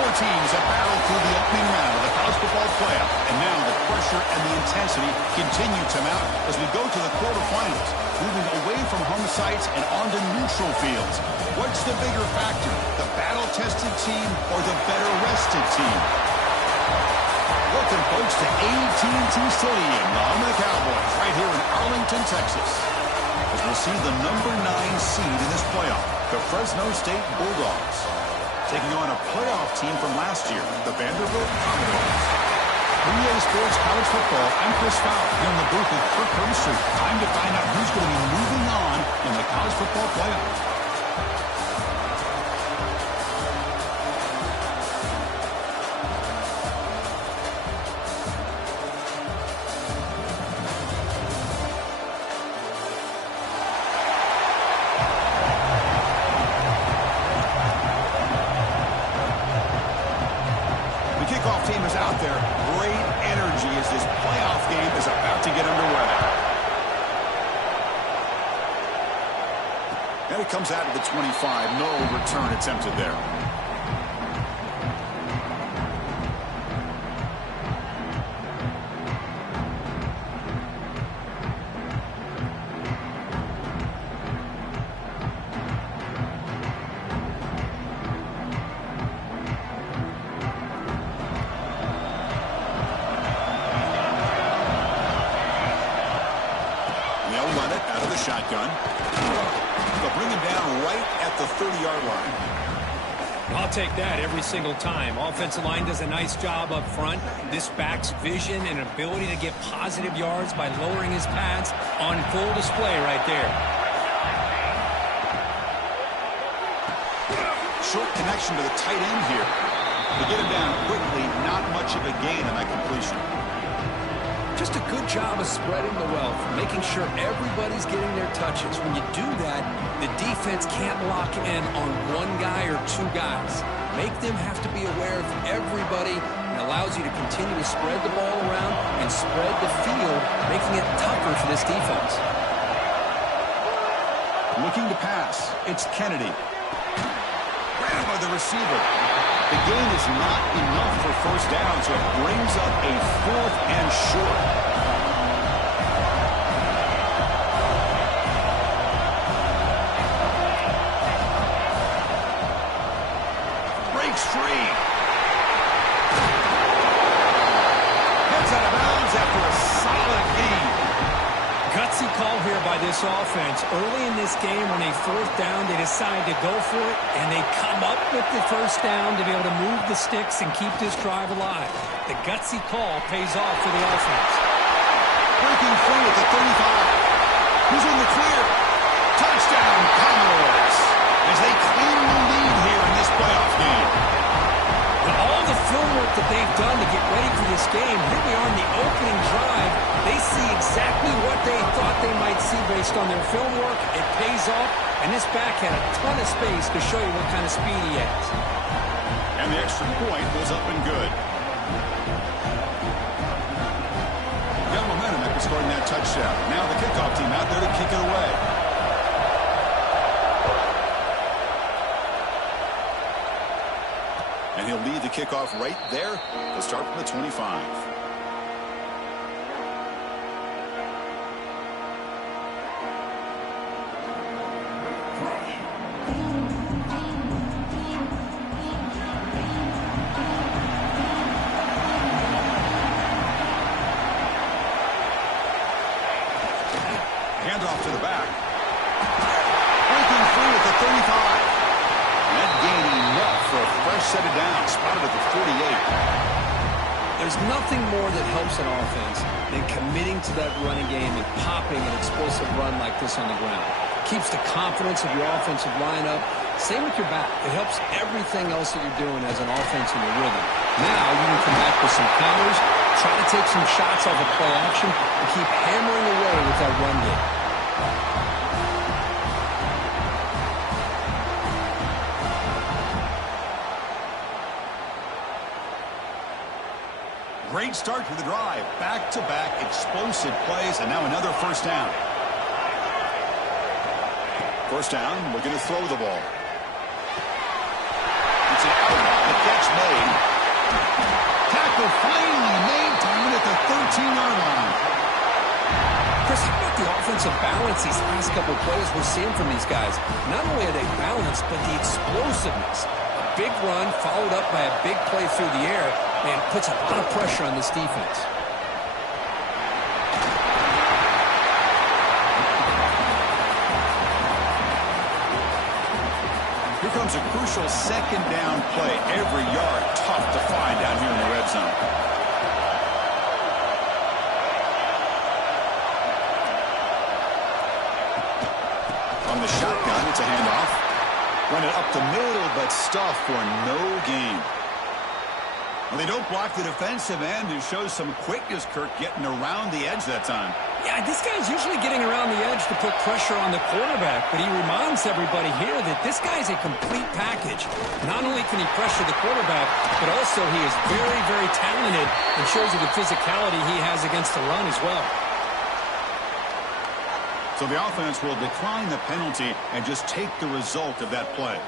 Four teams have battled through the opening round of the college football playoff, and now the pressure and the intensity continue to mount as we go to the quarterfinals, moving away from home sites and onto neutral fields. What's the bigger factor, the battle-tested team or the better-rested team? Welcome, folks, to AT&T Stadium, the home of the Cowboys, right here in Arlington, Texas, as we'll see the number 9 seed in this playoff, the Fresno State Bulldogs, taking on a playoff team from last year, the Vanderbilt Commodores. For EA Sports College Football, I'm Chris Fowler here in the booth with Kirk Herbstreit. Time to find out who's going to be moving on in the college football playoff. Team is out there. Great energy as this playoff game is about to get underway. And it comes out of the 25. No return attempted there. Shotgun. They'll bring him down right at the 30-yard line. I'll take that every single time. Offensive line does a nice job up front. This back's vision and ability to get positive yards by lowering his pads on full display right there. Short connection to the tight end here. They get him down quickly. Not much of a gain on that completion. Just a good job of spreading the wealth, making sure everybody's getting their touches. When you do that, the defense can't lock in on one guy or two guys. Make them have to be aware of everybody, and allows you to continue to spread the ball around and spread the field, making it tougher for this defense. Looking to pass. It's Kennedy. Grabbed by the receiver. The gain is not enough for first down, so it brings up a 4th and short. Breaks free. Heads out of bounds after a solid gain. Gutsy call here by this offense. Early in this game, on a 4th down, they decide to go for it, and they come up with the first down to be able to move the sticks and keep this drive alive. The gutsy call pays off for the offense. Breaking free at the 35. Who's in the clear? Touchdown, Commodores, as they claim the lead here in this playoff game. With all the film work that they've done to get ready for this game, here we are in the opening drive. They see exactly what they thought they might see based on their film work. It pays off, and this back had a ton of space to show you what kind of speed he has. And the extra point was up and good. Got momentum after scoring that touchdown. Now the kickoff team out there to kick it away. And he'll lead the kickoff right there to start from the 25. Handoff to the back. Breaking free at the 35. That gain enough for a fresh set of downs. Spotted at the 48. There's nothing more that helps an offense than committing to that running game and popping an explosive run like this on the ground. Keeps the confidence of your offensive lineup. Same with your back. It helps everything else that you're doing as an offense in your rhythm. Now you can come back with some counters, try to take some shots off of play action, and keep hammering away with that run game. Great start to the drive. Back-to-back explosive plays, and now another first down. First down, looking to throw the ball. It's an out. The catch made. Tackle finally made to win at the 13-yard line. Chris, how about the offensive balance these last couple of plays we're seeing from these guys? Not only are they balanced, but the explosiveness. A big run followed up by a big play through the air, and puts a lot of pressure on this defense. Here comes a crucial second down play. Every yard tough to find down here in the red zone. On the shotgun, it's a handoff. Run it up the middle, but stuffed for no gain. Well, they don't block the defensive end. It shows some quickness, Kirk, getting around the edge that time. Yeah, this guy's usually getting around the edge to put pressure on the quarterback, but he reminds everybody here that this guy's a complete package. Not only can he pressure the quarterback, but also he is very, very talented and shows you the physicality he has against the run as well. So the offense will decline the penalty and just take the result of that play.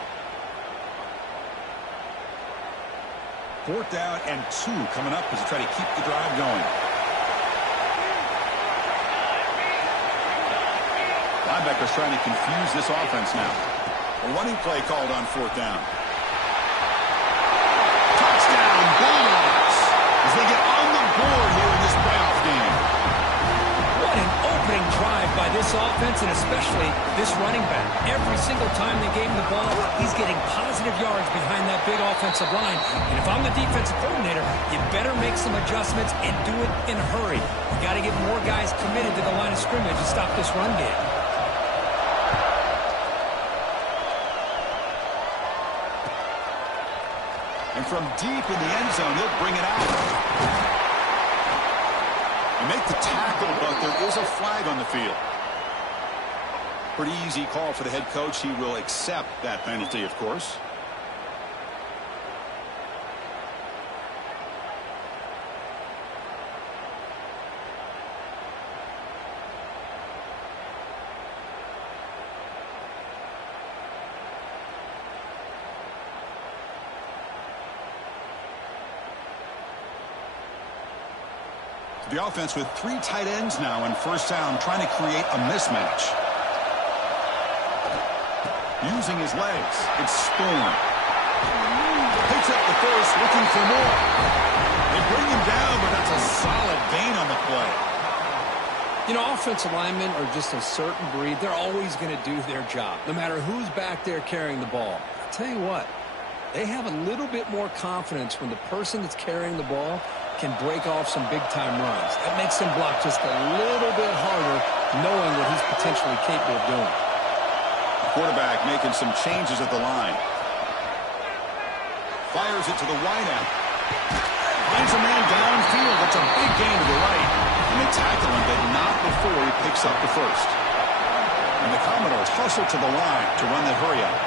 4th down and 2 coming up as they try to keep the drive going. Linebackers trying to confuse this offense now. A running play called on 4th down. Touchdown, Bulldogs, as they get on the board here in this playoff game. What an opening drive by this offense, and especially this running back. Every single time they gave him the ball, he's getting positive yards behind that big offensive line. And if I'm the defensive coordinator, you better make some adjustments and do it in a hurry. You got to get more guys committed to the line of scrimmage to stop this run game. And from deep in the end zone, he'll bring it out. They make the tackle, but there is a flag on the field. Pretty easy call for the head coach. He will accept that penalty, of course. The offense with 3 tight ends now on 1st down, trying to create a mismatch. Using his legs, it's Storm. Picks up the first, looking for more. They bring him down, but that's a solid gain on the play. You know, offensive linemen are just a certain breed. They're always going to do their job, no matter who's back there carrying the ball. I'll tell you what, they have a little bit more confidence when the person that's carrying the ball can break off some big-time runs. That makes him block just a little bit harder, knowing what he's potentially capable of doing. The quarterback making some changes at the line. Fires it to the wideout. Finds a man downfield. That's a big gain to the right. And they tackle him, but not before he picks up the first. And the Commodores hustle to the line to run the hurry-up.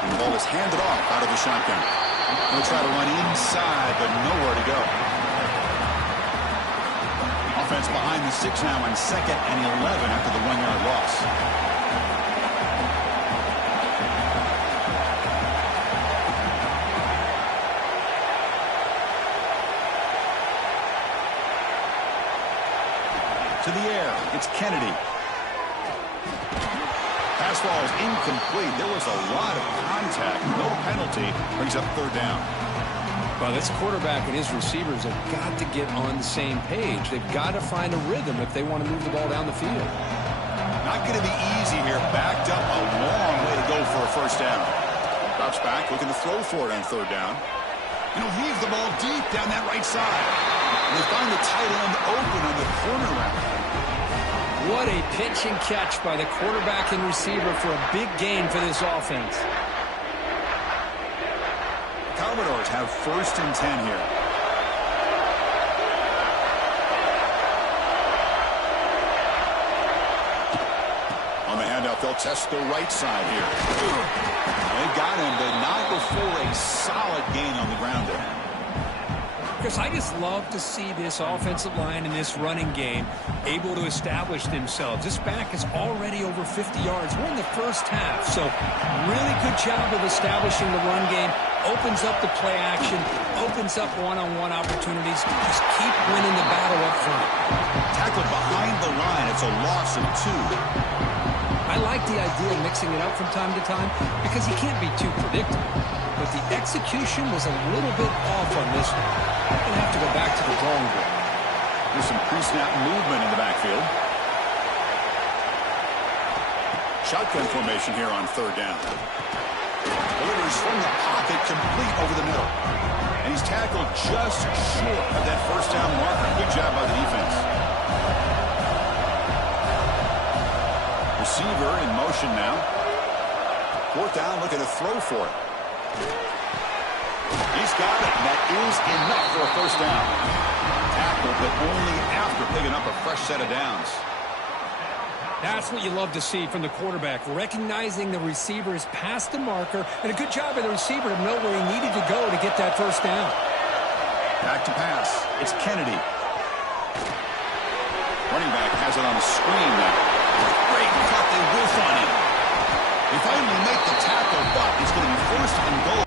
And the ball is handed off out of the shotgun. They'll try to run inside, but nowhere to go. Offense behind the 6 now on 2nd and 11 after the 1-yard loss. To the air, it's Kennedy. Pass ball is incomplete. There was a lot of contact. No penalty. Brings up 3rd down. Well, this quarterback and his receivers have got to get on the same page. They've got to find a rhythm if they want to move the ball down the field. Not going to be easy here. Backed up a long way to go for a 1st down. Drops back, looking to throw for it on 3rd down. And he'll heave the ball deep down that right side. And they find the tight end open on the corner route. What a pitch and catch by the quarterback and receiver for a big gain for this offense. The Commodores have 1st and 10 here. On the handoff, they'll test the right side here. They got him, but not before a solid gain on the ground there. Chris, I just love to see this offensive line in this running game able to establish themselves. This back is already over 50 yards. We're in the first half, so really good job of establishing the run game. Opens up the play action, opens up one-on-one opportunities. Just keep winning the battle up front. Tackled behind the line. It's a loss of 2. I like the idea of mixing it up from time to time because you can't be too predictable. But the execution was a little bit off on this one. I'm going to have to go back to the drawing board. There's some pre-snap movement in the backfield. Shotgun formation here on 3rd down. Delivers from the pocket, complete over the middle. And he's tackled just short of that 1st down marker. Good job by the defense. Receiver in motion now. 4th down, looking to throw for it. He's got it, and that is enough for a 1st down. Tackled, but only after picking up a fresh set of downs. That's what you love to see from the quarterback, recognizing the receiver is past the marker, and a good job by the receiver to know where he needed to go to get that 1st down. Back to pass. It's Kennedy. Running back has it on a screen now. Great cut. They whiff on him. They finally make the tackle, but it's going to be 1st and goal.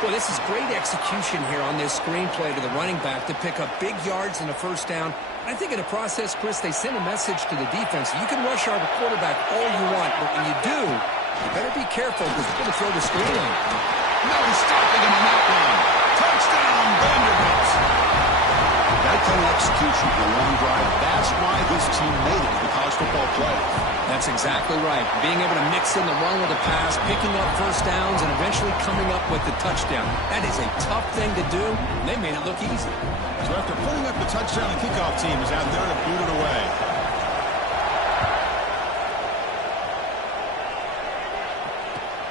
Well, this is great execution here on this screenplay to the running back to pick up big yards and a 1st down. I think in the process, Chris, they send a message to the defense. You can rush our quarterback all you want, but when you do, you better be careful because we're going to throw the screen on him. No stopping him on that one. Touchdown, Vanderbilt. That kind of execution for a long drive, that's why this team made it to the college football playoff. That's exactly right. Being able to mix in the run with the pass, picking up 1st downs, and eventually coming up with the touchdown. That is a tough thing to do, and they made it look easy. So after putting up the touchdown, the kickoff team is out there to boot it away.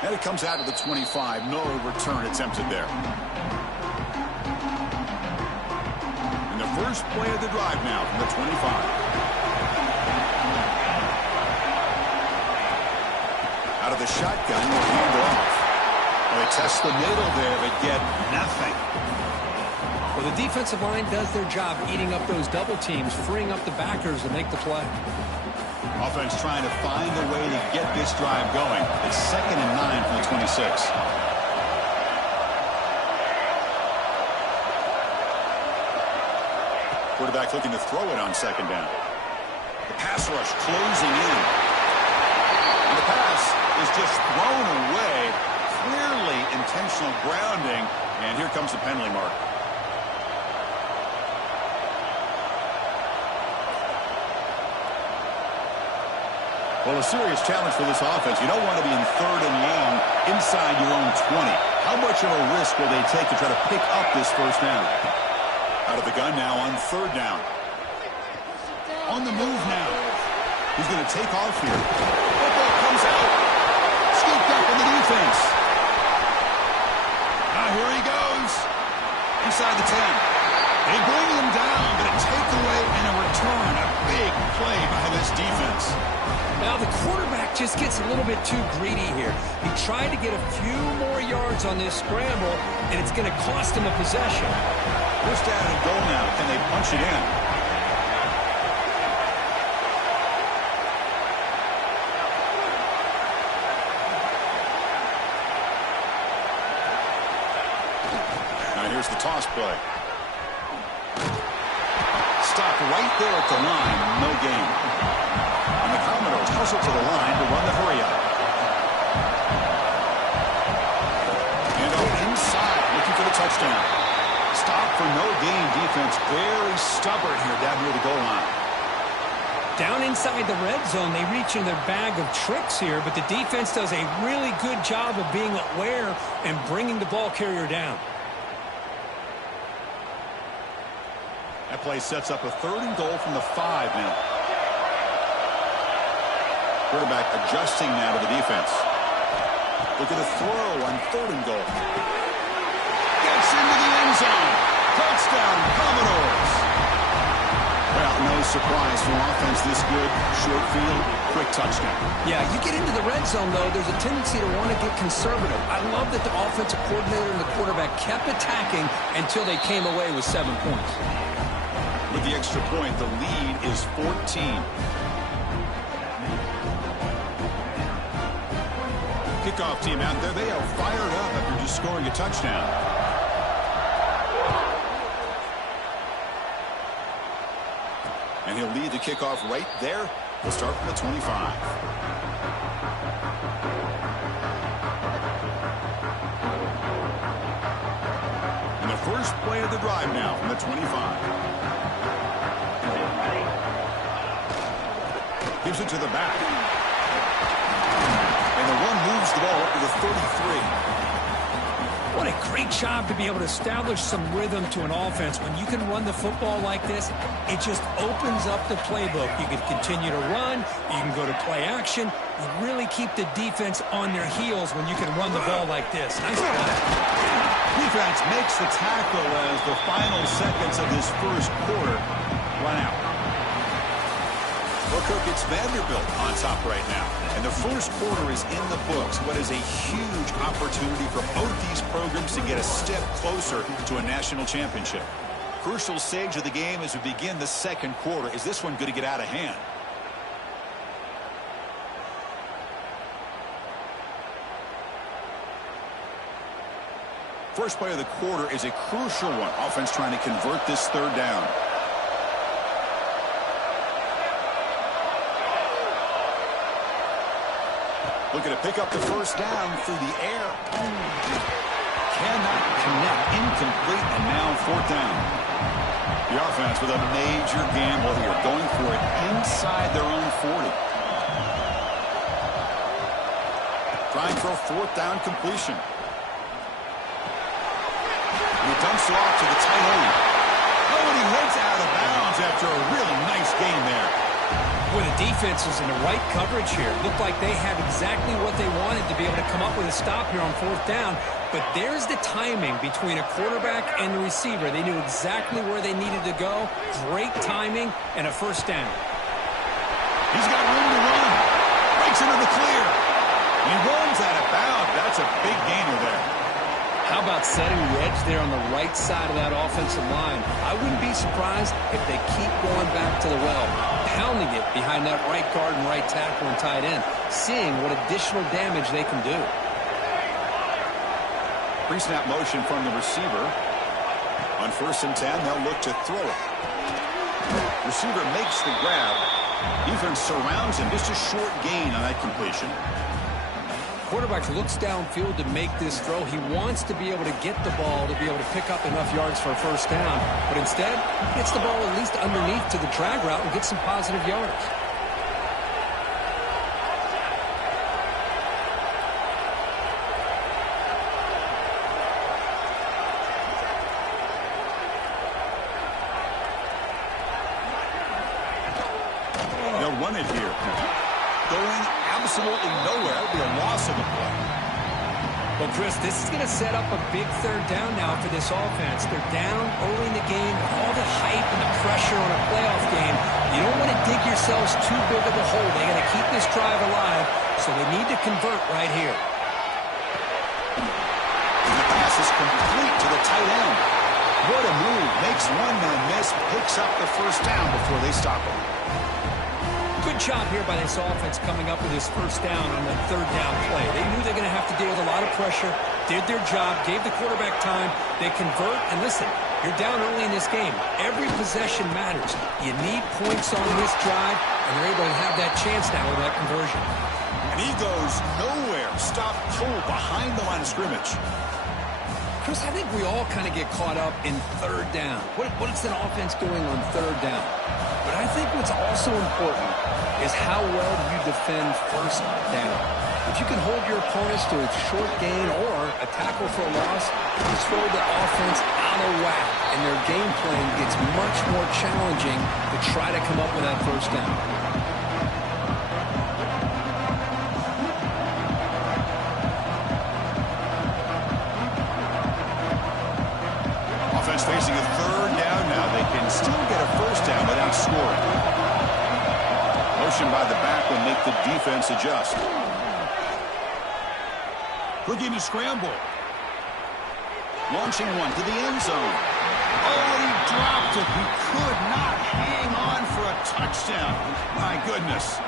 And it comes out to the 25. No return attempted there. And the first play of the drive now from the 25. Out of the shotgun, they'll hand off. Well, they test the middle there, but get nothing. Well, the defensive line does their job eating up those double teams, freeing up the backers to make the play. Offense trying to find a way to get this drive going. It's 2nd and 9 from the 26. Quarterback looking to throw it on 2nd down. The pass rush closing in. And the pass is just thrown away. Clearly intentional grounding. And here comes the penalty mark. Well, a serious challenge for this offense. You don't want to be in 3rd and long inside your own 20. How much of a risk will they take to try to pick up this 1st down? Out of the gun now on 3rd down. On the move now. He's going to take off here. Football comes out. Scooped up in the defense. Now here he goes. Inside the 10. They bring him down, but a takeaway and a return. A big play by this defense. Now the quarterback just gets a little bit too greedy here. He tried to get a few more yards on this scramble, and it's going to cost him a possession. 1st down and goal now. Can they punch it in? Now here's the toss play. Stop right there at the line. No gain. And the Commodores hustle to the line to run the hurry-up. And inside, looking for the touchdown. Stop for no gain defense. Very stubborn here down near the goal line. Down inside the red zone, they reach in their bag of tricks here, but the defense does a really good job of being aware and bringing the ball carrier down. That play sets up a 3rd and goal from the 5 now. Quarterback adjusting now to the defense. Look at the throw on 3rd and goal. Gets into the end zone. Touchdown, Commodores. Well, no surprise for offense this good. Short field, quick touchdown. Yeah, you get into the red zone, though, there's a tendency to want to get conservative. I love that the offensive coordinator and the quarterback kept attacking until they came away with 7 points. With the extra point, the lead is 14. Kickoff team out there, they are fired up after just scoring a touchdown. And he'll lead the kickoff right there. We'll start from the 25. And the first play of the drive now from the 25. Gives it to the back. And the one moves the ball up to the 33. What a great job to be able to establish some rhythm to an offense. When you can run the football like this, it just opens up the playbook. You can continue to run. You can go to play action. You really keep the defense on their heels when you can run the ball like this. Nice play. Defense makes the tackle as the final seconds of this first quarter run out. Well, Cook, it's Vanderbilt on top right now. And the first quarter is in the books. What is a huge opportunity for both these programs to get a step closer to a national championship. Crucial stage of the game as we begin the second quarter. Is this one going to get out of hand? First play of the quarter is a crucial one. Offense trying to convert this third down. Looking to pick up the first down through the air. Cannot connect. Incomplete, and now fourth down. The offense with a major gamble here, going for it inside their own 40. Trying for a fourth down completion. And he dumps it off to the tight end. Oh, and he heads out of bounds after a really nice game there. Boy, the defense is in the right coverage here. Looked like they had exactly what they wanted to be able to come up with a stop here on fourth down. But there's the timing between a quarterback and the receiver. They knew exactly where they needed to go. Great timing and a first down. He's got room to run. Breaks into the clear. And he runs out of bounds. That's a big gainer there. How about setting the edge there on the right side of that offensive line? I wouldn't be surprised if they keep going back to the well, pounding it behind that right guard and right tackle and tight end, seeing what additional damage they can do. Pre-snap motion from the receiver. On 1st and 10, they'll look to throw it. Receiver makes the grab. Defense surrounds him. Just a short gain on that completion. Quarterback looks downfield to make this throw. He wants to be able to get the ball to be able to pick up enough yards for a first down. But instead, gets the ball at least underneath to the drag route and gets some positive yards. They'll run it here. Going absolutely nowhere. It'll be a loss of a play. Well, Chris, this is going to set up a big third down now for this offense. They're down early in the game. All the hype and the pressure on a playoff game. You don't want to dig yourselves too big of a hole. They got to keep this drive alive, so they need to convert right here. And the pass is complete to the tight end. What a move. Makes one man miss. Picks up the first down before they stop him. Good job here by this offense coming up with this first down on the third down play. They knew they were going to have to deal with a lot of pressure, did their job, gave the quarterback time. They convert, and listen, you're down early in this game. Every possession matters. You need points on this drive, and they're able to have that chance now with that conversion. And he goes nowhere. Stop cold behind the line of scrimmage. Chris, I think we all kind of get caught up in third down. What is an offense doing on third down? But I think what's also important is how well do you defend first down. If you can hold your opponents to a short gain or a tackle for a loss, you throw the offense out of whack, and their game plan gets much more challenging to try to come up with that first down. Offense facing a third down now. They can still get a first down without scoring. scoring. Motion by the back will make the defense adjust. Looking to scramble. Launching one to the end zone. Oh, he dropped it. He could not hang on for a touchdown. My goodness.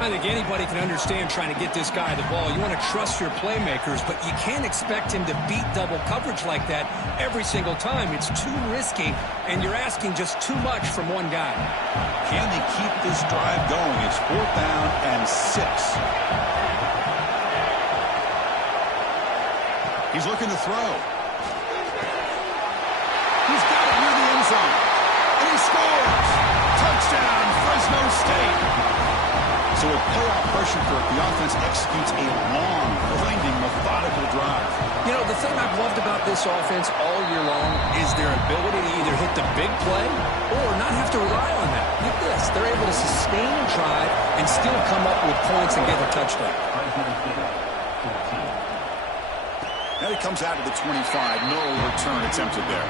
I think anybody can understand trying to get this guy the ball. You want to trust your playmakers, but you can't expect him to beat double coverage like that every single time. It's too risky, and you're asking just too much from one guy. Can they keep this drive going? It's 4th down and 6. He's looking to throw. He's got it near the end zone. And he scores! Touchdown, Fresno State! So with playoff pressure, the offense executes a long, grinding, methodical drive. You know, the thing I've loved about this offense all year long is their ability to either hit the big play or not have to rely on that. Look at this. They're able to sustain a drive and still come up with points and get a touchdown. And it comes out of the 25. No return attempted there.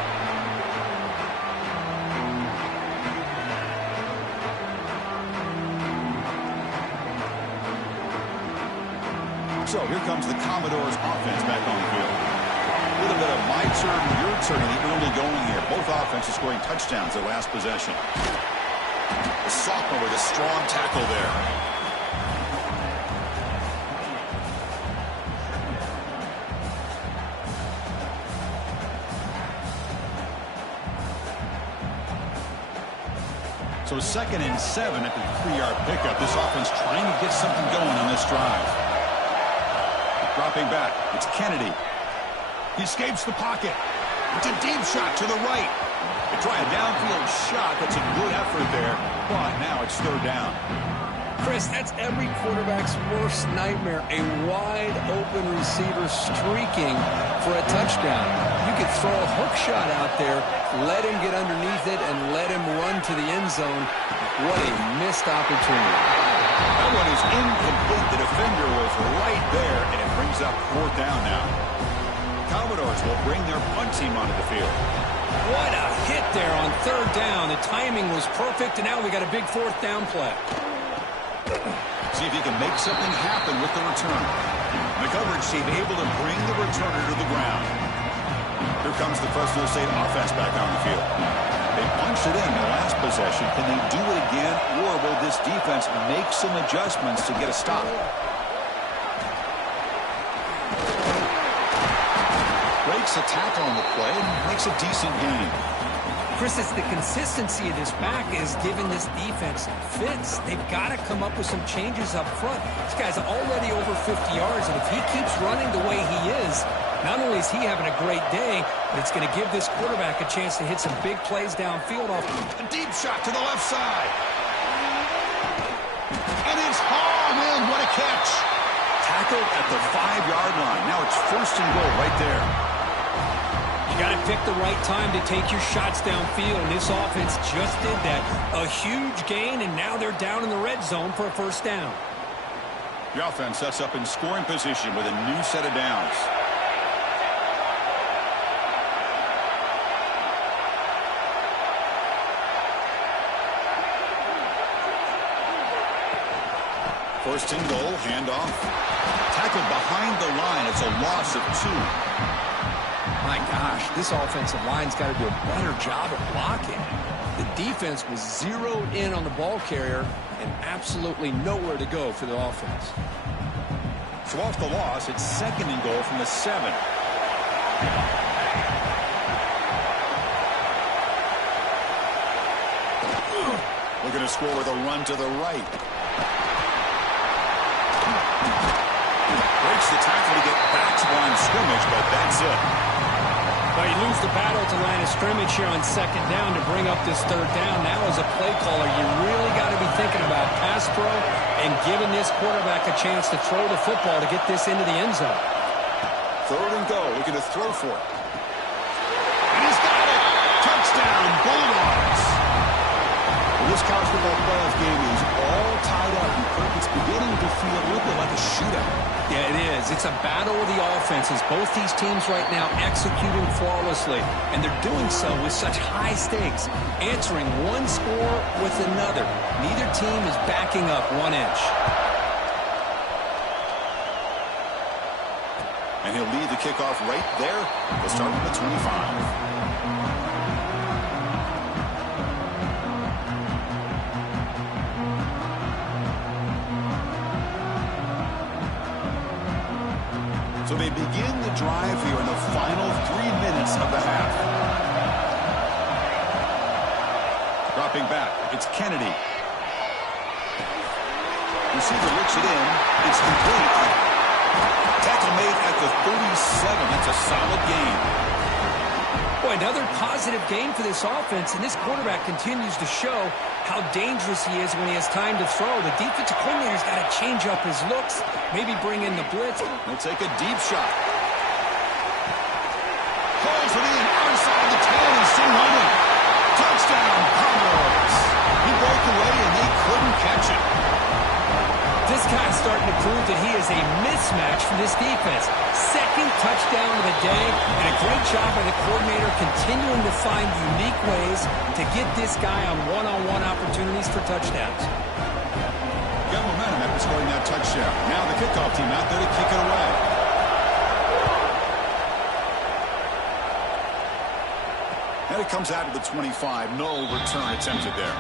So here comes the Commodores offense back on the field. A little bit of my turn, your turn in the early going here. Both offenses scoring touchdowns their last possession. The sophomore with a strong tackle there. So 2nd and 7 at the 3-yard pickup. This offense trying to get something going on this drive. Dropping back. It's Kennedy. He escapes the pocket. It's a deep shot to the right. They try a downfield shot. That's a good effort there. But now it's 3rd down. Chris, that's every quarterback's worst nightmare. A wide-open receiver streaking for a touchdown. You could throw a hook shot out there, let him get underneath it, and let him run to the end zone. What a missed opportunity. That one is incomplete. The defender was right there, and it brings up 4th down now. Commodores will bring their punt team onto the field. What a hit there on 3rd down. The timing was perfect, and now we got a big 4th down play. See if he can make something happen with the return. The coverage team able to bring the returner to the ground. Here comes the Fresno State offense back on the field. They punched it in the last possession. Can they do it again, or will this defense make some adjustments to get a stop? Breaks a tackle on the play and makes a decent gain. Chris, it's the consistency of this back is giving this defense fits. They've got to come up with some changes up front. This guy's already over 50 yards, and if he keeps running the way he is, not only is he having a great day, but it's going to give this quarterback a chance to hit some big plays downfield off. A deep shot to the left side. And it's hauled in. What a catch. Tackled at the 5-yard line. Now it's 1st and goal right there. You got to pick the right time to take your shots downfield, and this offense just did that. A huge gain, and now they're down in the red zone for a 1st down. The offense sets up in scoring position with a new set of downs. First and goal, handoff. Tackled behind the line. It's a loss of 2. My gosh, this offensive line's got to do a better job at blocking. The defense was zeroed in on the ball carrier and absolutely nowhere to go for the offense. So off the loss, it's 2nd and goal from the 7. Looking to score with a run to the right. Breaks the tackle to get back to line of scrimmage, but that's it. Well, you lose the battle to line of scrimmage here on 2nd down to bring up this 3rd down. Now as a play caller, you really got to be thinking about pass pro and giving this quarterback a chance to throw the football to get this into the end zone. 3rd and goal, looking to throw for it. And he's got it! Touchdown, Bulldogs! This college football playoff game is all tied up, and Kirk, it's beginning to feel a little bit like a shootout. Yeah, it is. It's a battle of the offenses. Both these teams right now executing flawlessly, and they're doing so with such high stakes, answering one score with another. Neither team is backing up 1 inch. And he'll lead the kickoff right there. They'll start from the 25. So they begin the drive here in the final 3 minutes of the half. Dropping back, it's Kennedy. Receiver looks it in. It's complete. Tackle made at the 37. That's a solid gain. Boy, another positive game for this offense, and this quarterback continues to show how dangerous he is when he has time to throw. The defensive coordinator's got to change up his looks, maybe bring in the blitz. He'll take a deep shot. Pulls it in outside the 10 and still running. Touchdown, Cowboys. He broke away and they couldn't catch it. This guy's starting to prove that he is a mismatch for this defense. Second touchdown of the day, and a great job by the coordinator continuing to find unique ways to get this guy on one-on-one opportunities for touchdowns. Got momentum after scoring that touchdown. Now the kickoff team out there to kick it away. And it comes out to the 25. No return attempted there.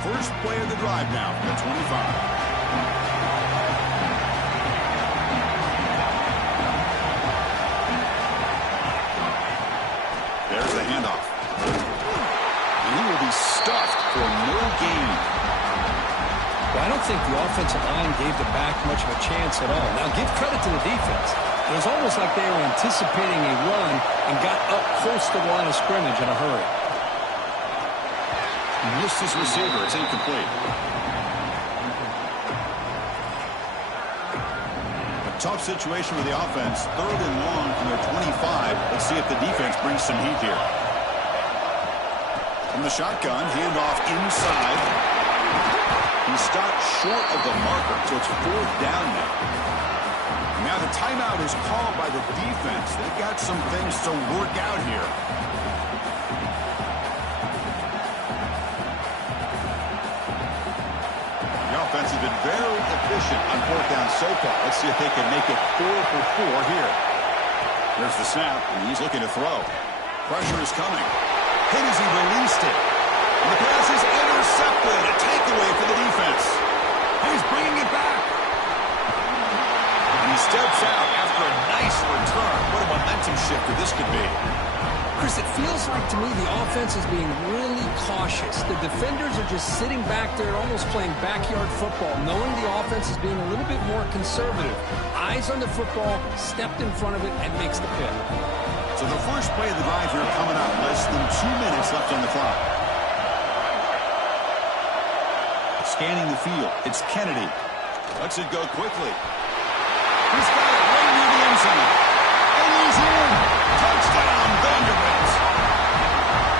First play of the drive now from the 25. There's the handoff. And he will be stuffed for no gain. Well, I don't think the offensive line gave the back much of a chance at all. Now, give credit to the defense. It was almost like they were anticipating a run and got up close to the line of scrimmage in a hurry. Missed his receiver. It's incomplete. A tough situation for the offense. 3rd and long from their 25. Let's see if the defense brings some heat here. From the shotgun, handoff inside. He stopped short of the marker, so it's 4th down now. Now the timeout is called by the defense. They've got some things to work out here. Offense has been very efficient on 4th down so far. Let's see if they can make it 4 for 4 here. There's the snap, and he's looking to throw. Pressure is coming. Hit as he released it. And the pass is intercepted. A takeaway for the defense. And he's bringing it back. And he steps out after a nice return. What a momentum shifter this could be. Chris, it feels like to me the offense is being really cautious. The defenders are just sitting back there almost playing backyard football, knowing the offense is being a little bit more conservative. Eyes on the football, stepped in front of it, and makes the pick. So the first play of the drive here coming up. Less than 2 minutes left on the clock. Scanning the field. It's Kennedy. Lets it go quickly. He's got it right near the end zone. And he's in. Touchdown, Vanderbilt.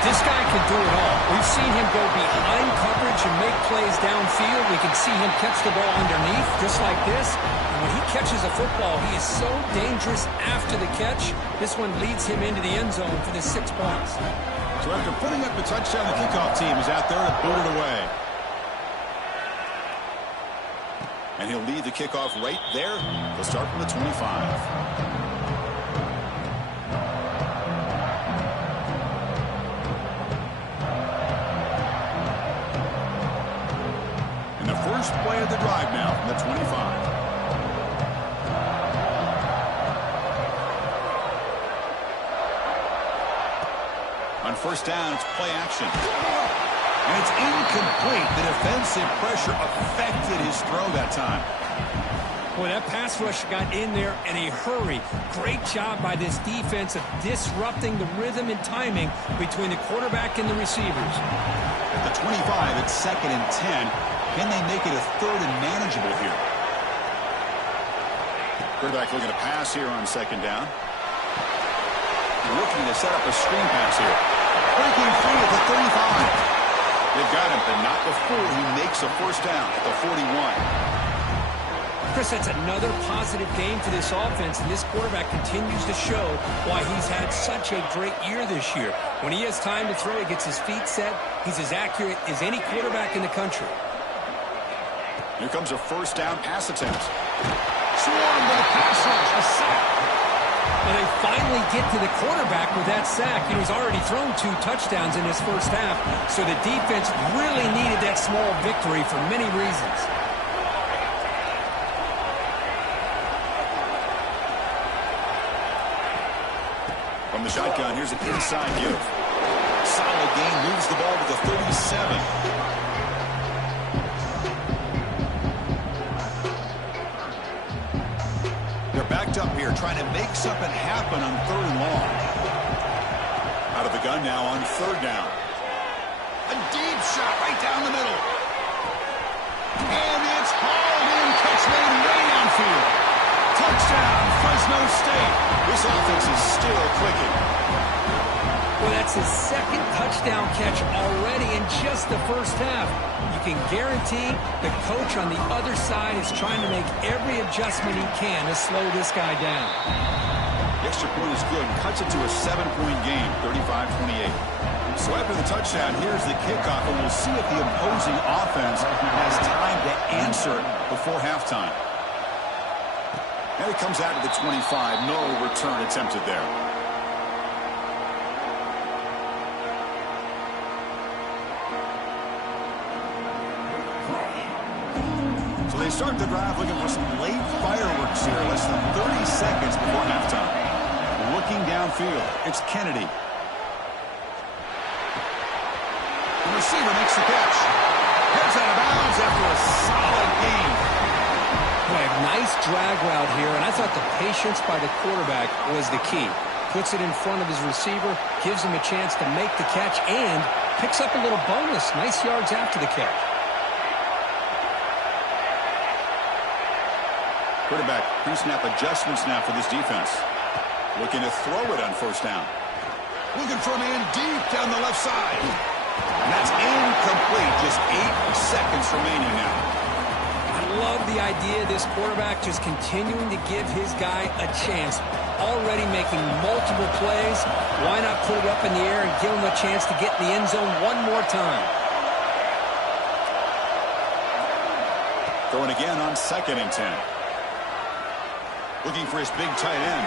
This guy can do it all. We've seen him go behind coverage and make plays downfield. We can see him catch the ball underneath, just like this. And when he catches a football, he is so dangerous after the catch. This one leads him into the end zone for the 6 points. So after putting up the touchdown, the kickoff team is out there to boot it away. And he'll lead the kickoff right there. They'll start from the 25. First play of the drive now from the 25. On 1st down, it's play action. And it's incomplete. The defensive pressure affected his throw that time. Boy, that pass rush got in there in a hurry. Great job by this defense of disrupting the rhythm and timing between the quarterback and the receivers. At the 25, it's 2nd and 10. Can they make it a 3rd and manageable here? Quarterback looking to pass here on second down. Looking to set up a screen pass here. Breaking free at the 35. They've got him, but not before he makes a first down at the 41. Chris, that's another positive game for this offense, and this quarterback continues to show why he's had such a great year this year. When he has time to throw, he gets his feet set. He's as accurate as any quarterback in the country. Here comes a first down pass attempt. Swarmed by the pass rush, a sack. And they finally get to the quarterback with that sack. He's already thrown 2 touchdowns in his first half, so the defense really needed that small victory for many reasons. From the shotgun, here's an inside give. Solid gain, moves the ball to the 37. They're backed up here, trying to make something happen on 3rd and long. Out of the gun now on 3rd down. A deep shot right down the middle. And it's hauled in, catch made way downfield. Touchdown, Fresno State. This offense is still clicking. Well, that's his 2nd touchdown catch already in just the first half. You can guarantee the coach on the other side is trying to make every adjustment he can to slow this guy down. The extra point is good. Cuts it to a 7-point game, 35-28. So after the touchdown, here's the kickoff, and we'll see if the opposing offense has time to answer before halftime. And it comes out to the 25. No return attempted there. So they start the drive looking for some late fireworks here. Less than 30 seconds before halftime. Looking downfield, it's Kennedy. The receiver makes the catch. Heads out of bounds after a solid gain. Boy, a nice drag route here, and I thought the patience by the quarterback was the key. Puts it in front of his receiver, gives him a chance to make the catch, and picks up a little bonus. Nice yards after the catch. Quarterback pre-snap adjustments now for this defense. Looking to throw it on 1st down. Looking for a man deep down the left side. And that's incomplete. Just 8 seconds remaining now. I love the idea of this quarterback just continuing to give his guy a chance. Already making multiple plays. Why not put it up in the air and give him a chance to get in the end zone one more time? Throwing again on 2nd and 10. Looking for his big tight end.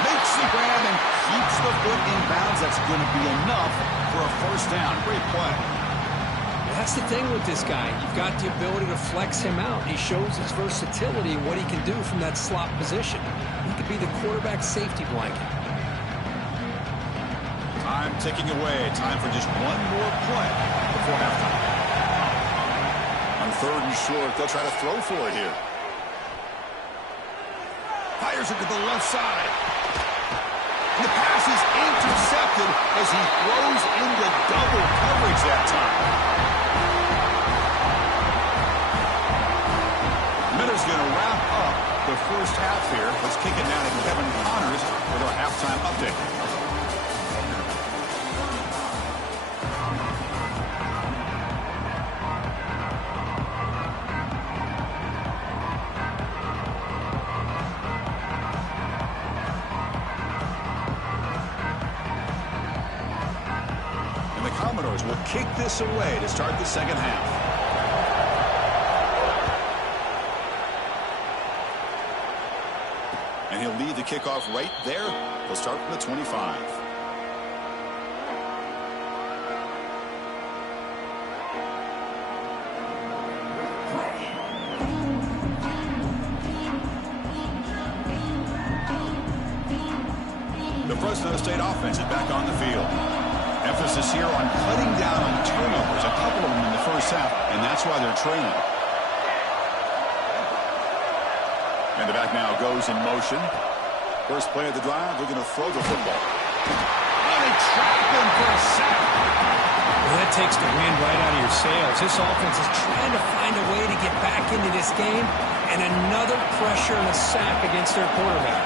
Makes the grab and keeps the foot in bounds. That's going to be enough for a first down. Great play. That's the thing with this guy. You've got the ability to flex him out. He shows his versatility and what he can do from that slot position. He could be the quarterback safety blanket. Time ticking away. Time for just one more play before halftime. On 3rd and short, they'll try to throw for it here. Fires it to the left side. The pass is intercepted as he throws into double coverage that time. Miller's going to wrap up the first half here. Let's kick it down to Kevin Connors with our halftime update. Commodores will kick this away to start the 2nd half. And he'll lead the kickoff right there. He'll start from the 25. The Fresno State offense is back on the field. Emphasis here on cutting down on turnovers, a couple of them in the first half, and that's why they're trailing. And the back now goes in motion. First play of the drive, looking to throw the football. And they trap him for a sack. Well, that takes the wind right out of your sails. This offense is trying to find a way to get back into this game, and another pressure and a sack against their quarterback.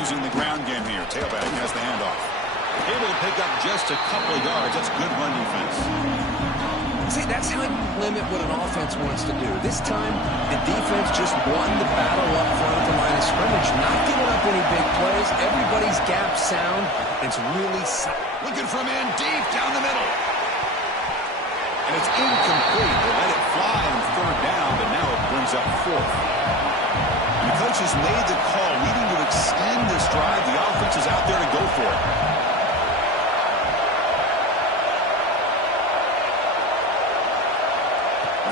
Using the ground game here. Tailback has the handoff. Able to pick up just a couple of yards. That's good run defense. See, that's how you limit what an offense wants to do. This time, the defense just won the battle up front at the line of scrimmage, not giving up any big plays. Everybody's gap sound. It's really looking from in deep down the middle. And it's incomplete. They let it fly on third down, but now it brings up fourth. And the coach has made the call, needing to extend this drive. The offense is out there to go for it.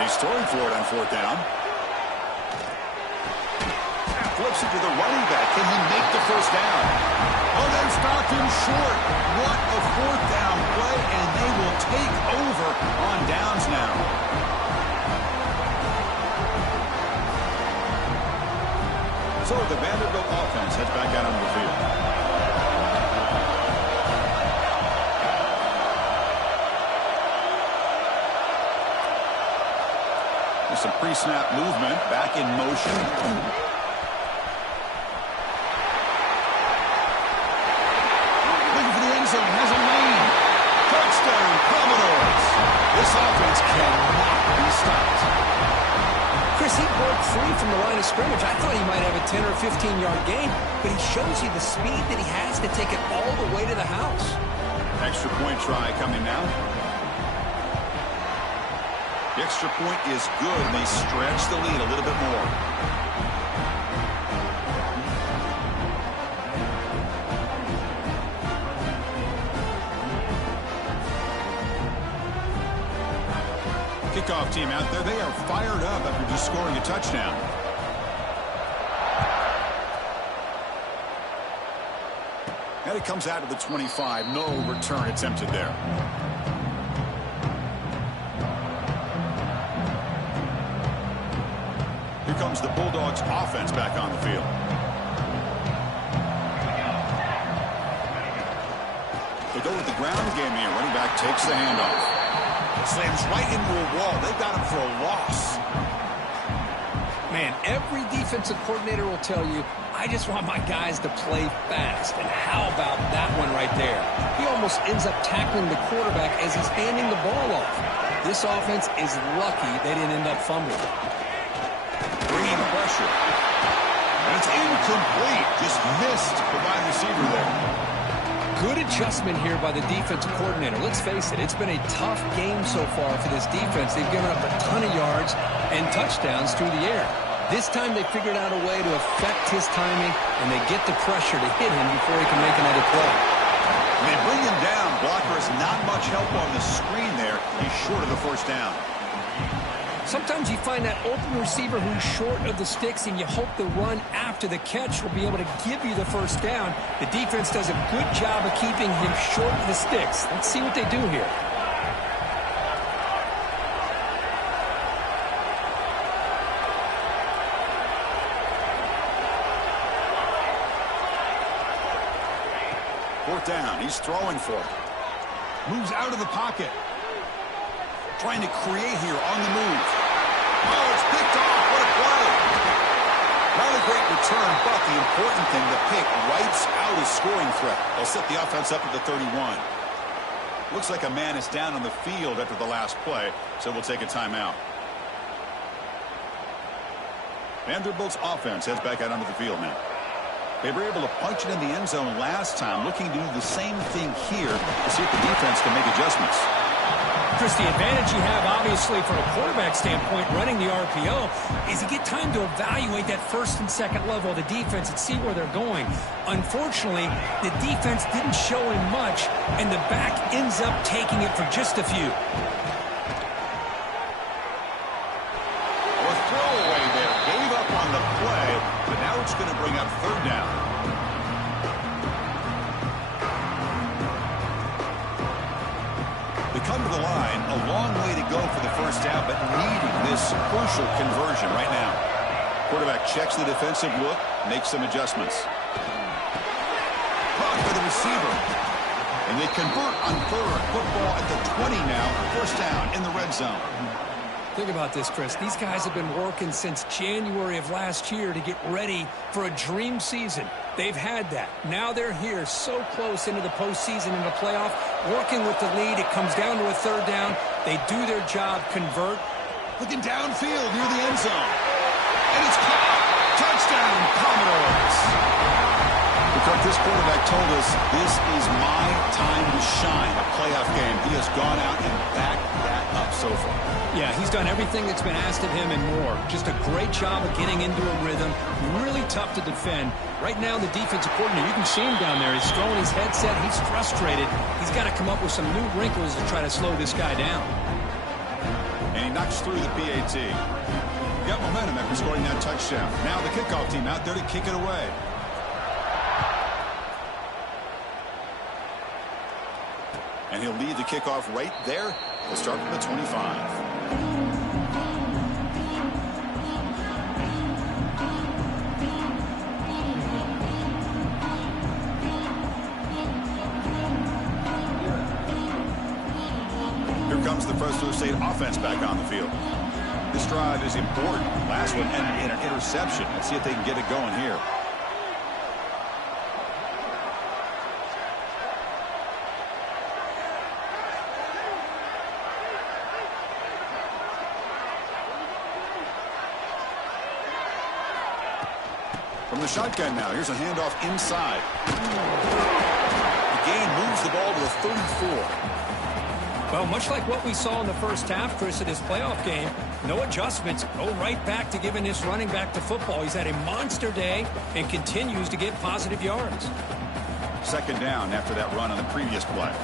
He's throwing for it on fourth down. Flips it to the running back. Can he make the first down? Oh, they stopped him short. What a fourth down play, and they will take over on downs now. So the Vanderbilt offense heads back out onto the field. Some pre-snap movement, back in motion. Looking for the end zone, has a lane. Touchdown, Commodores. This offense cannot be stopped. Chris, he broke free from the line of scrimmage. I thought he might have a 10 or 15-yard gain, but he shows you the speed that he has to take it all the way to the house. Extra point try coming now. The extra point is good, and they stretch the lead a little bit more. Kickoff team out there, they are fired up after just scoring a touchdown. And it comes out of the 25. No return attempted there. Here comes the Bulldogs offense back on the field. They go with the ground game here. Running back takes the handoff. Slams right into a wall. They got him for a loss. Man, every defensive coordinator will tell you, I just want my guys to play fast. And how about that one right there? He almost ends up tackling the quarterback as he's handing the ball off. This offense is lucky they didn't end up fumbling. Bringing pressure. And it's incomplete. Just missed the wide receiver there. Good adjustment here by the defensive coordinator. Let's face it, it's been a tough game so far for this defense. They've given up a ton of yards and touchdowns through the air. This time they figured out a way to affect his timing, and they get the pressure to hit him before he can make another play. They bring him down. Blocker has not much help on the screen there. He's short of the first down. Sometimes you find that open receiver who's short of the sticks, and you hope the run after the catch will be able to give you the first down. The defense does a good job of keeping him short of the sticks. Let's see what they do here. Fourth down. He's throwing for it. Moves out of the pocket. Trying to create here on the move. Oh, it's picked off. What a play. Not a great return, but the important thing, the pick wipes out his scoring threat. They'll set the offense up at the 31. Looks like a man is down on the field after the last play, so we'll take a timeout. Vanderbilt's offense heads back out onto the field now. They were able to punch it in the end zone last time, looking to do the same thing here to see if the defense can make adjustments. Chris, the advantage you have, obviously, from a quarterback standpoint, running the RPO, is you get time to evaluate that first and second level of the defense and see where they're going. Unfortunately, the defense didn't show him much, and the back ends up taking it for just a few. A throwaway there. Gave up on the play, but now it's going to bring up third down. They come to the line, a long way to go for the first down, but needing this crucial conversion right now. Quarterback checks the defensive look, makes some adjustments. Caught for the receiver. And they convert on third. Football at the 20 now. First down in the red zone. Think about this, Chris. These guys have been working since January of last year to get ready for a dream season. They've had that. Now they're here so close into the postseason and the playoff, working with the lead. It comes down to a third down. They do their job, convert. Looking downfield near the end zone. And it's caught. Touchdown, Commodores. Because this quarterback told us this is my time to shine, a playoff game. He has gone out and backed that up so far. Yeah, he's done everything that's been asked of him and more. Just a great job of getting into a rhythm. Really tough to defend. Right now, the defensive coordinator, you can see him down there. He's throwing his headset. He's frustrated. He's got to come up with some new wrinkles to try to slow this guy down. And he knocks through the PAT. Got momentum after scoring that touchdown. Now the kickoff team out there to kick it away. And he'll lead the kickoff right there. He'll start from the 25. Here comes the Fresno State offense back on the field. This drive is important. Last one ended in an interception. Let's see if they can get it going here. From the shotgun now, here's a handoff inside. The gain moves the ball to the 34. Well, much like what we saw in the first half, Chris, of this playoff game, no adjustments. Go right back to giving this running back to football. He's had a monster day and continues to get positive yards. Second down after that run on the previous play.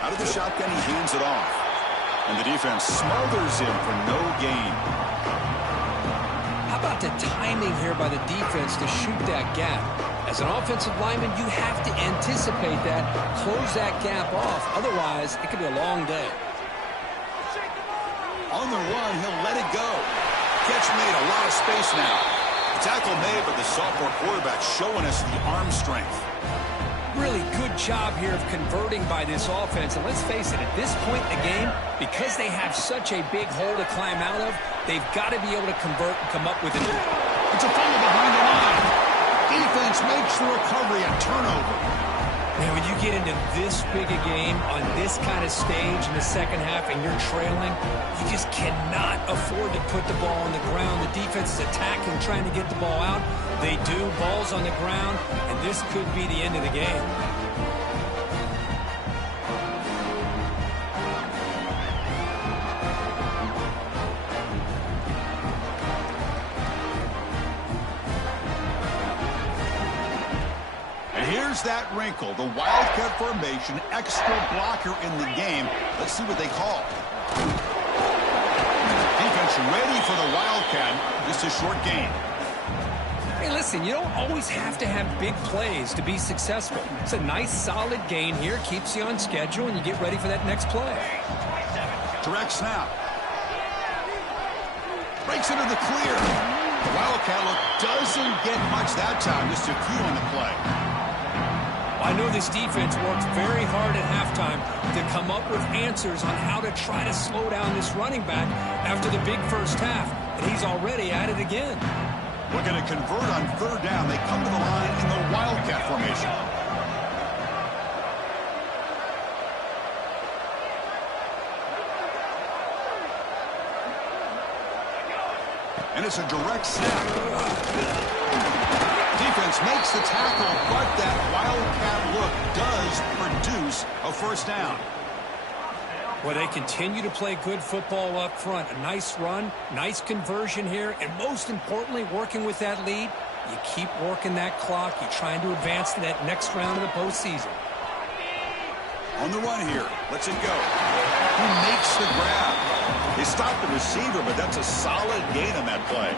Out of the shotgun, he hands it off. And the defense smothers him for no gain. How about the timing here by the defense to shoot that gap? As an offensive lineman, you have to anticipate that, close that gap off. Otherwise, it could be a long day. On the run, he'll let it go. Catch made, a lot of space now. The tackle made, but the sophomore quarterback showing us the arm strength. Really good job here of converting by this offense. And let's face it, at this point in the game, because they have such a big hole to climb out of, they've got to be able to convert and come up with it. It's a fumble behind the line. Defense makes the recovery, a turnover. Man, when you get into this big a game on this kind of stage in the second half and you're trailing, you just cannot afford to put the ball on the ground. The defense is attacking, trying to get the ball out. They do. Ball's on the ground, and this could be the end of the game. Here's that wrinkle, the Wildcat formation, extra blocker in the game. Let's see what they call. Defense ready for the Wildcat. Just a short gain. Hey, listen, you don't always have to have big plays to be successful. It's a nice, solid gain here. Keeps you on schedule, and you get ready for that next play. Direct snap. Breaks into the clear. The Wildcat look doesn't get much that time. Just a few on the play. I know this defense worked very hard at halftime to come up with answers on how to try to slow down this running back after the big first half, and he's already at it again. Looking to convert on third down. They come to the line in the Wildcat formation. And it's a direct snap. Defense makes the tackle, but that Wildcat look does produce a first down. Well, they continue to play good football up front. A nice run, nice conversion here, and most importantly, working with that lead, you keep working that clock. You're trying to advance to that next round of the postseason. On the run here, lets it go. Who makes the grab? They stopped the receiver, but that's a solid gain on that play.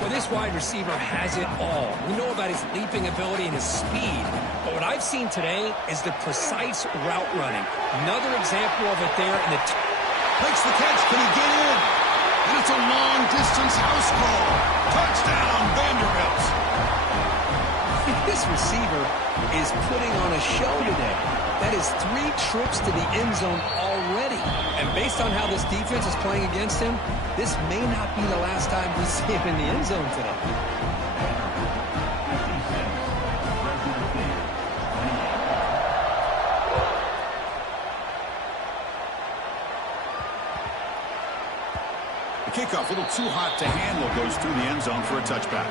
Well, this wide receiver has it all. We know about his leaping ability and his speed. But what I've seen today is the precise route running. Another example of it there. Makes the catch. Can he get in? And it's a long-distance house call. Touchdown, is putting on a show today. That is 3 trips to the end zone already. And based on how this defense is playing against him, this may not be the last time we see him in the end zone today. The kickoff, a little too hot to handle, goes through the end zone for a touchback.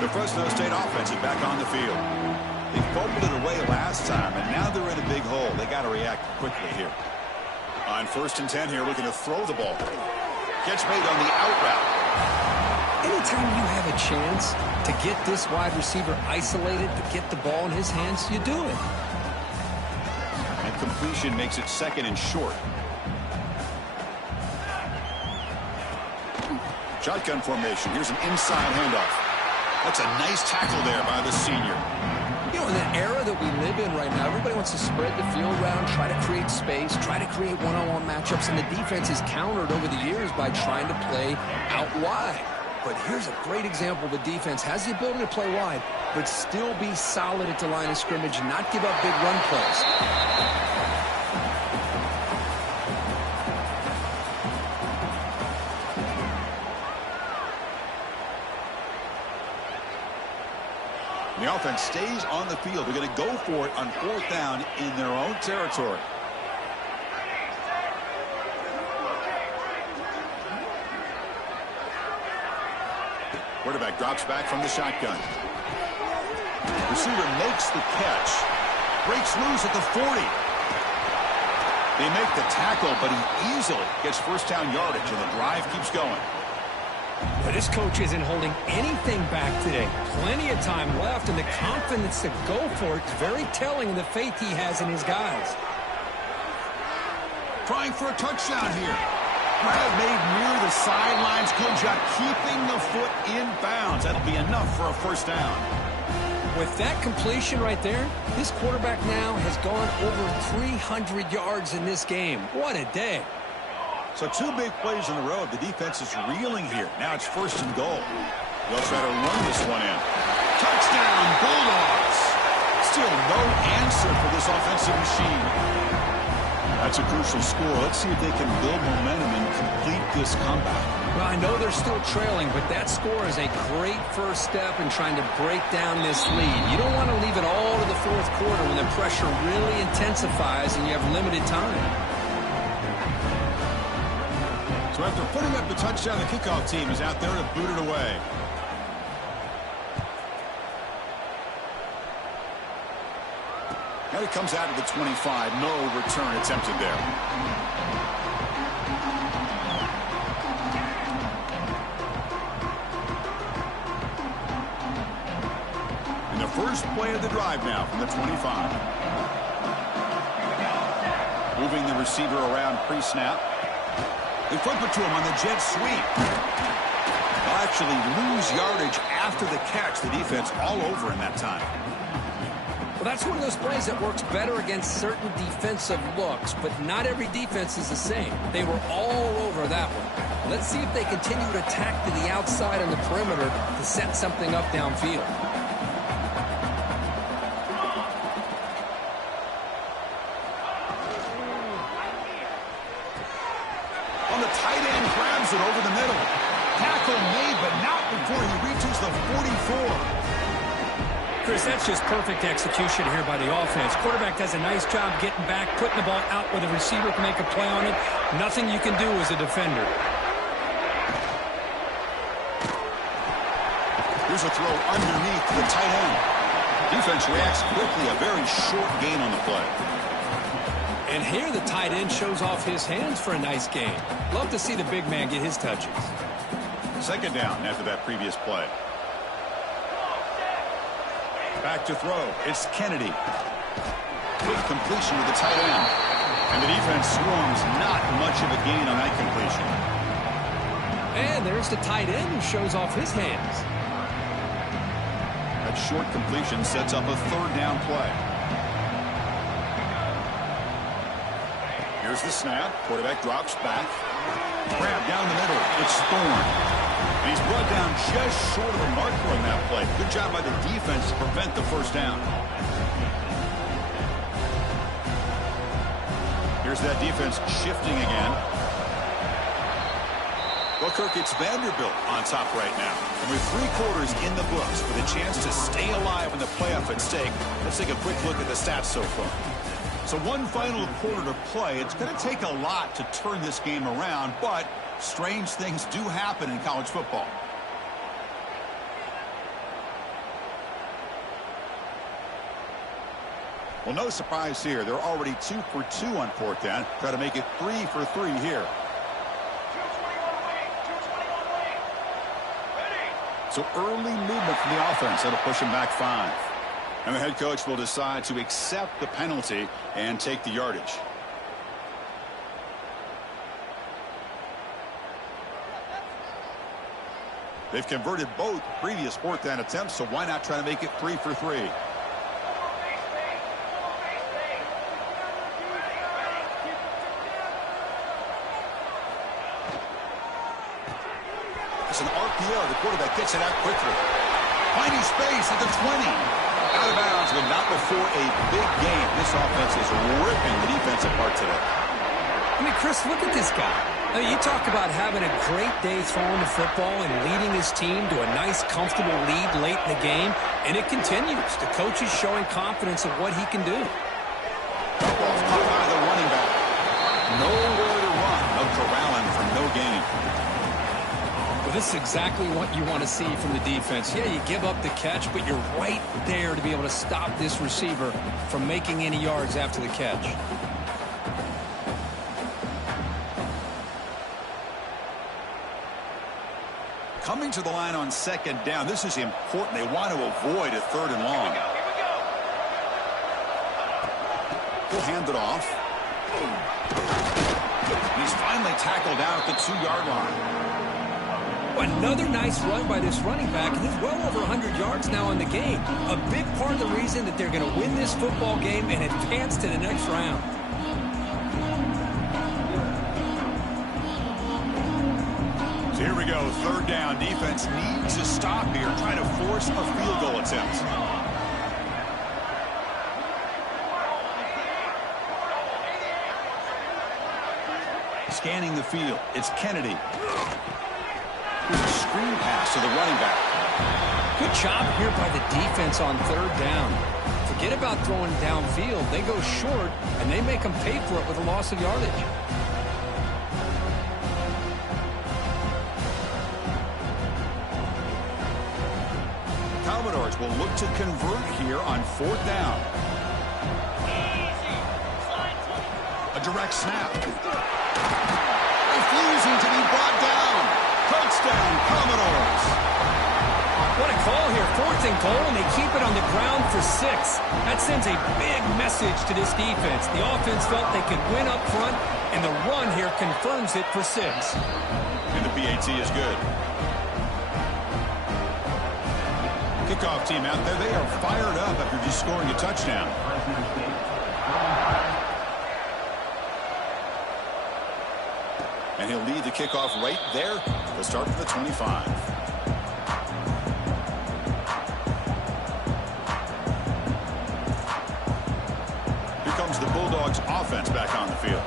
The fresNo State offense is back on the field. They fumbled it away last time, and now they're in a big hole. They got to react quickly here. On 1st and 10 here, looking to throw the ball. Catch made on the out route. Anytime you have a chance to get this wide receiver isolated, to get the ball in his hands, you do it. And completion makes it 2nd and short. Shotgun formation. Here's an inside handoff. That's a nice tackle there by the senior. You know, in the era that we live in right now, everybody wants to spread the field around, try to create space, try to create one-on-one matchups, and the defense is countered over the years by trying to play out wide. But here's a great example. The defense has the ability to play wide, but still be solid at the line of scrimmage and not give up big run plays. The offense stays on the field. They're going to go for it on 4th down in their own territory. Quarterback drops back from the shotgun. Receiver makes the catch. Breaks loose at the 40. They make the tackle, but he easily gets 1st down yardage, and the drive keeps going. But this coach isn't holding anything back today. Plenty of time left, and the confidence to go for it is very telling of the faith he has in his guys. Trying for a touchdown here. Grab made near the sidelines. Good job keeping the foot in bounds. That'll be enough for a 1st down. With that completion right there, this quarterback now has gone over 300 yards in this game. What a day. So 2 big plays in a row. The defense is reeling here. Now it's 1st and goal. They'll try to run this one in. Touchdown, Bulldogs. Still no answer for this offensive machine. That's a crucial score. Let's see if they can build momentum and complete this comeback. Well, I know they're still trailing, but that score is a great first step in trying to break down this lead. You don't want to leave it all to the 4th quarter when the pressure really intensifies and you have limited time. So after putting up the touchdown, the kickoff team is out there to boot it away. Now he comes out of the 25. No return attempted there. And the first play of the drive now from the 25. Moving the receiver around pre-snap. They flip it to him on the jet sweep. They'll actually lose yardage after the catch. The defense all over in that time. Well, that's one of those plays that works better against certain defensive looks, but not every defense is the same. They were all over that one. Let's see if they continue to attack to the outside on the perimeter to set something up downfield. It over the middle. Tackle made, but not before he reaches the 44. Chris, that's just perfect execution here by the offense. Quarterback does a nice job getting back, putting the ball out where the receiver can make a play on it. Nothing you can do as a defender. Here's a throw underneath the tight end. Defense reacts quickly. A very short gain on the play. And here the tight end shows off his hands for a nice game. Love to see the big man get his touches. 2nd down after that previous play. Back to throw. It's Kennedy. Quick completion to the tight end. And the defense swarms. Not much of a gain on that completion. And there's the tight end who shows off his hands. That short completion sets up a 3rd down play. Here's Here's the snap. Quarterback drops back. Grab down the middle. It's Thorne. And he's brought down just short of the marker on that play. Good job by the defense to prevent the first down. Here's that defense shifting again. Well, Kirk, it's Vanderbilt on top right now. And with 3 quarters in the books with a chance to stay alive in the playoff at stake, let's take a quick look at the stats so far. So one final quarter to play. It's going to take a lot to turn this game around, but strange things do happen in college football. Well, no surprise here. They're already 2 for 2 on 4th down. Try to make it 3 for 3 here. So early movement from the offense. That'll push him back 5. And the head coach will decide to accept the penalty and take the yardage. They've converted both previous 4th down attempts, so why not try to make it 3 for 3? It's an RPO. The quarterback gets it out quickly. Finding space at the 20. Out of bounds, but not before a big game. This offense is ripping the defense apart today. I mean, Chris, look at this guy. I mean, you talk about having a great day throwing the football and leading his team to a nice, comfortable lead late in the game, and it continues. The coach is showing confidence of what he can do. Football's caught by the running back. Nowhere to run. No corralling for no gain. Well, this is exactly what you want to see from the defense. Yeah, you give up the catch, but you're right there to be able to stop this receiver from making any yards after the catch. Coming to the line on 2nd down. This is important. They want to avoid a 3rd and long. He'll hand it off. He's finally tackled out at the 2-yard line. Another nice run by this running back, and he's well over 100 yards now in the game. A big part of the reason that they're going to win this football game and advance to the next round. So here we go, 3rd down. Defense needs to stop here, trying to force a field goal attempt. Scanning the field, it's Kennedy. Here's a screen pass to the running back. Good job here by the defense on 3rd down. Forget about throwing downfield. They go short, and they make them pay for it with a loss of yardage. Commodores will look to convert here on 4th down. A direct snap. Refusing to be brought down. Touchdown, Commodores. What a call here. 4th and goal, and they keep it on the ground for 6. That sends a big message to this defense. The offense felt they could win up front, and the run here confirms it for 6. And the PAT is good. Kickoff team out there. They are fired up after just scoring a touchdown. And he'll lead the kickoff right there. They'll start from the 25. Here comes the Bulldogs offense back on the field.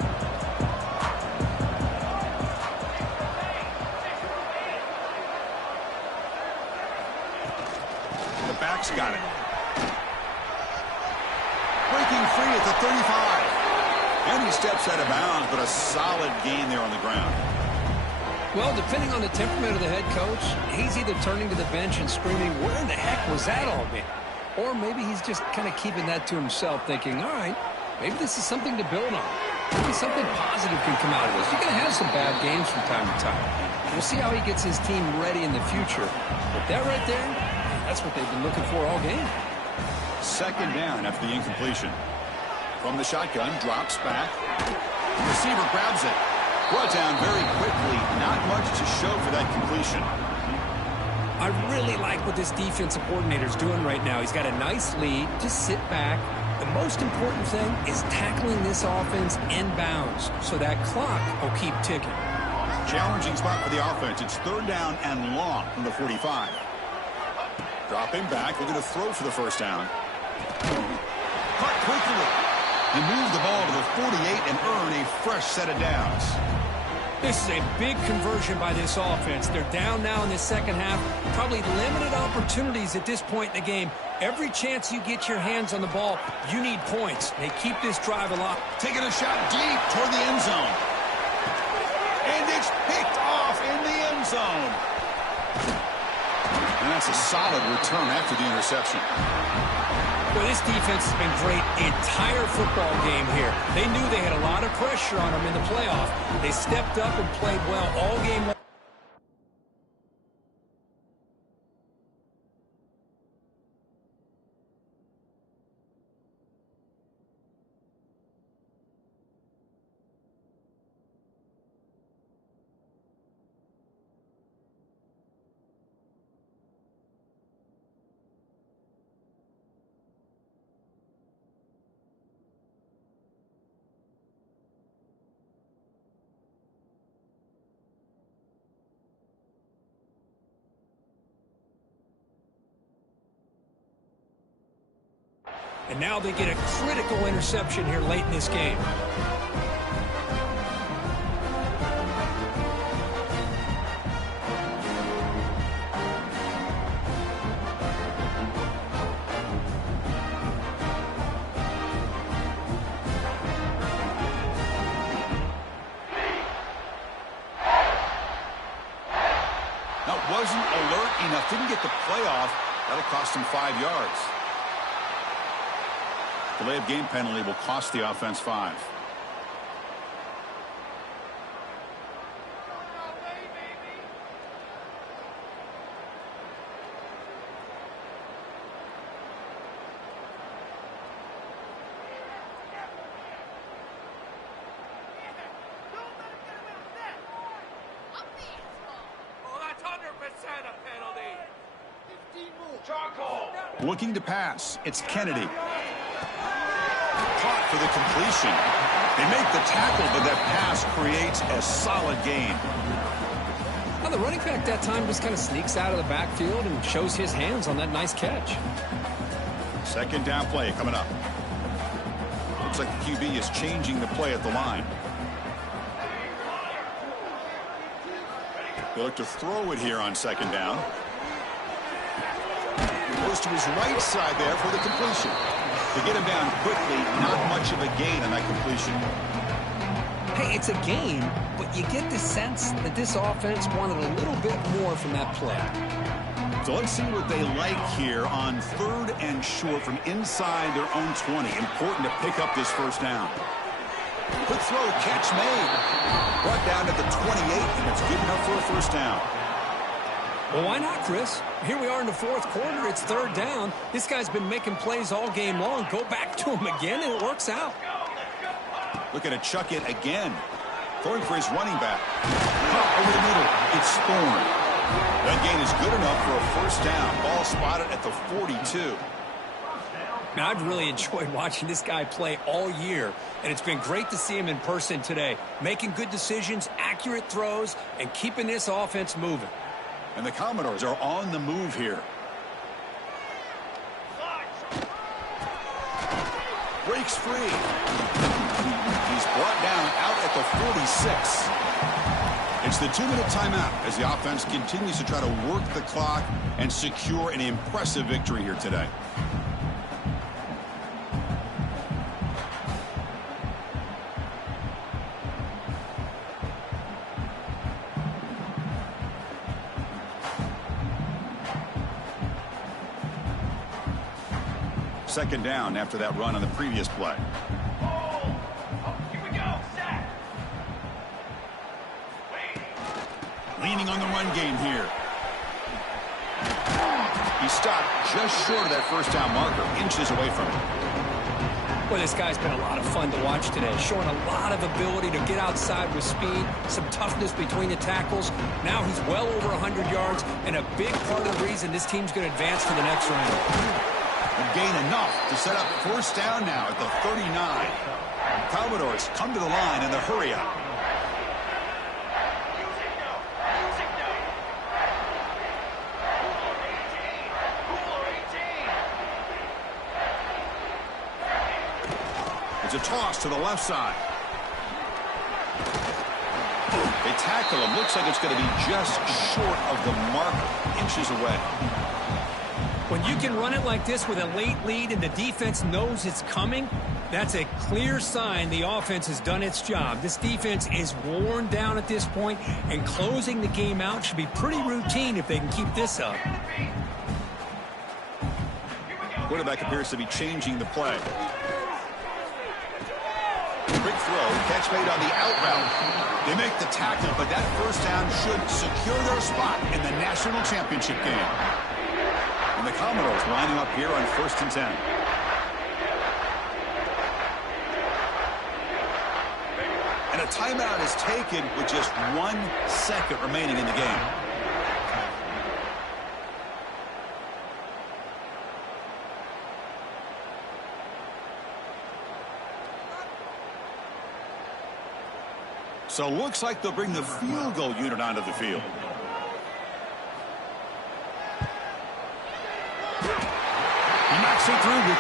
The back's got it. Breaking free at the 35. And he steps out of bounds, but a solid gain there on the ground. Well, depending on the temperament of the head coach, he's either turning to the bench and screaming, where in the heck was that all been? Or maybe he's just kind of keeping that to himself, thinking, all right, maybe this is something to build on. Maybe something positive can come out of this. You're going to have some bad games from time to time. We'll see how he gets his team ready in the future. But that right there, that's what they've been looking for all game. 2nd down after the incompletion. From the shotgun, drops back. The receiver grabs it. Brought down very quickly. Not much to show for that completion. I really like what this defensive coordinator's doing right now. He's got a nice lead. Just sit back, The most important thing is tackling this offense inbounds so that clock will keep ticking. Challenging spot for the offense. It's 3rd down and long from the 45. Dropping back, looking to throw for the first down. Caught quickly. He moved the ball to the 48 and earned a fresh set of downs. This is a big conversion by this offense. They're down now in the second half. Probably limited opportunities at this point in the game. Every chance you get your hands on the ball, you need points. They keep this drive alive. Taking a shot deep toward the end zone. And it's picked off in the end zone. And that's a solid return after the interception. Well, this defense has been great the entire football game here. They knew they had a lot of pressure on them in the playoff. They stepped up and played well all game long. And now they get a critical interception here late in this game. Now, wasn't alert enough. Didn't get the playoff. That'll cost him 5 yards. Delay of game penalty will cost the offense 5. Looking to pass. It's Kennedy. Caught for the completion. They make the tackle, but that pass creates a solid gain. Well, the running back that time just kind of sneaks out of the backfield and shows his hands on that nice catch. 2nd down play coming up. Looks like the QB is changing the play at the line. They look to throw it here on 2nd down. Goes to his right side there for the completion. To get him down quickly, not much of a gain on that completion. Hey, it's a gain, but you get the sense that this offense wanted a little bit more from that play. So let's see what they like here on 3rd and short from inside their own 20. Important to pick up this first down. Quick throw, catch made. Brought down to the 28, and it's good enough for a first down. Well, why not, Chris? Here we are in the 4th quarter. It's 3rd down. This guy's been making plays all game long. Go back to him again, and it works out. Looking to chuck it again. Throwing for his running back. Caught over the middle. It's Thorne. That gain is good enough for a first down. Ball spotted at the 42. Now, I've really enjoyed watching this guy play all year, and it's been great to see him in person today. Making good decisions, accurate throws, and keeping this offense moving. And the Commodores are on the move here. Breaks free. He's brought down out at the 46. It's the 2-minute timeout as the offense continues to try to work the clock and secure an impressive victory here today. Second down after that run on the previous play. Here we go. Set. Leaning on the run game here. He stopped just short of that first down marker, inches away from it. Well, this guy's been a lot of fun to watch today, showing a lot of ability to get outside with speed, some toughness between the tackles. Now he's well over 100 yards, and a big part of the reason this team's going to advance to the next round. And gain enough to set up first down now at the 39. Commodores come to the line in the hurry up. It's a toss to the left side. They tackle him. Looks like it's going to be just short of the mark, inches away. When you can run it like this with a late lead and the defense knows it's coming, that's a clear sign the offense has done its job. This defense is worn down at this point, and closing the game out should be pretty routine if they can keep this up. Quarterback appears to be changing the play. Quick throw, catch made on the out route. They make the tackle, but that first down should secure their spot in the national championship game. And the Commodores lining up here on 1st and 10. And a timeout is taken with just 1 second remaining in the game. So looks like they'll bring the field goal unit onto the field. He knocks it through with